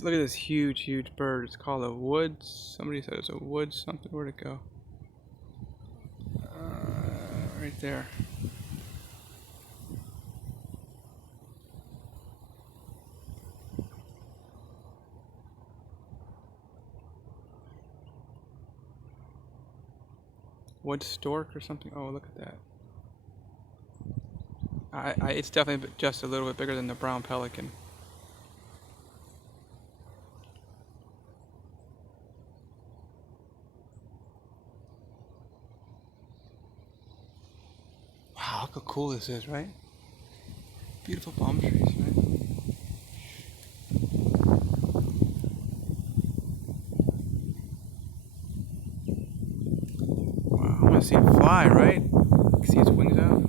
Look at this huge, huge bird. It's called a wood. Somebody said it's a wood something. Where'd it go? Right there. Wood stork or something. Oh, look at that. It's definitely just a little bit bigger than the brown pelican. Wow, look how cool this is, right? Beautiful palm trees, right? Wow, I want to see it fly, right? See its wings out.